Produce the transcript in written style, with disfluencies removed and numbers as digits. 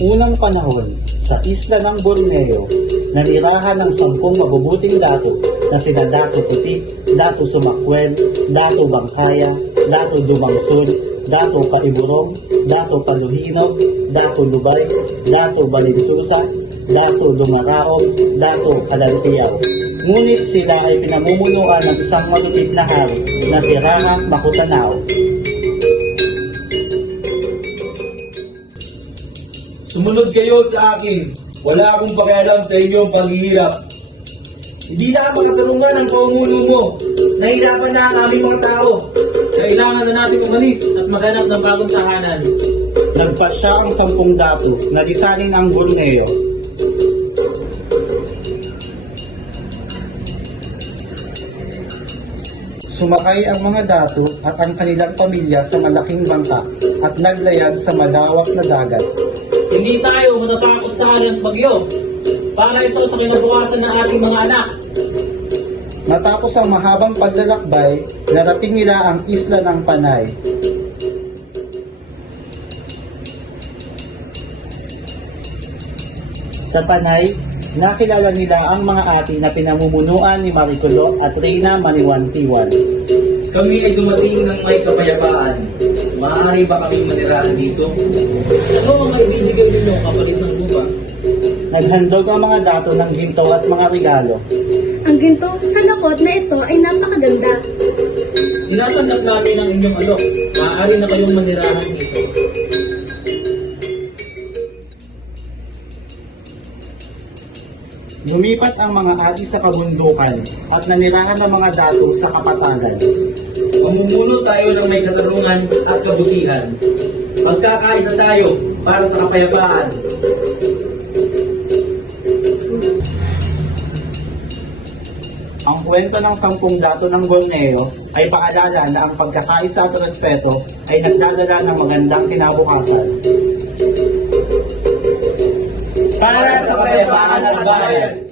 unang panahon, sa isla ng Borneo, nanirahan ng 10 mabubuting dato na sina Dato Titik, Dato Sumakwel, Dato Bangkaya, Dato Dumangsul, Dato Kaiburong, Dato Paluhinog, Dato Lubay, Dato Balinsusa, Dato Lumaraon, Dato Kalantiyaw. Ngunit sila ay pinamumunuan ng isang malupit na hari na si Rama Makutanao. Sumunod kayo sa akin. Wala akong pakialam sa inyong paghihirap. Hindi na makatarungan ang paumuno mo. Nahirapan na ang aming mga tao. Kailangan na natin umalis at maghanap ng bagong tahanan. Nagpasya ang 10 dato na lisanin ang Borneo. Sumakay ang mga dato at ang kanilang pamilya sa malaking bangka at naglayag sa malawak na dagat. Hindi tayo matatakot sa halang bagyo. Para ito sa kinabukasan ng ating mga anak. Matapos ang mahabang paglalakbay, narating nila ang isla ng Panay. Sa Panay, nakilala nila ang mga ati na pinamumunuan ni Mariculo at Reyna Maniwantiwan. Kami ay dumating ng may kapayapaan. Maaari ba kaming manirahan dito? Ano ang maibibigay ninyo kapalit ng lupa? Naghandog ang mga dato ng ginto at mga regalo. Ang ginto sa lakot na ito ay napakaganda. Tinatanggap namin ang inyong alok. Maaari na kayong manirahan dito. Lumipat ang mga ati sa kabundukan at nanirahan ng mga dato sa kapatagan. Mamumuno tayo ng may katarungan at kabutihan. Magkakaisa tayo para sa kapayapaan. Ang kwento ng 10 dato ng Borneo ay paalala na ang pagkakaisa at respeto ay nagdadala ng magandang kinabukasan. Para sa kapayapaan at bayan.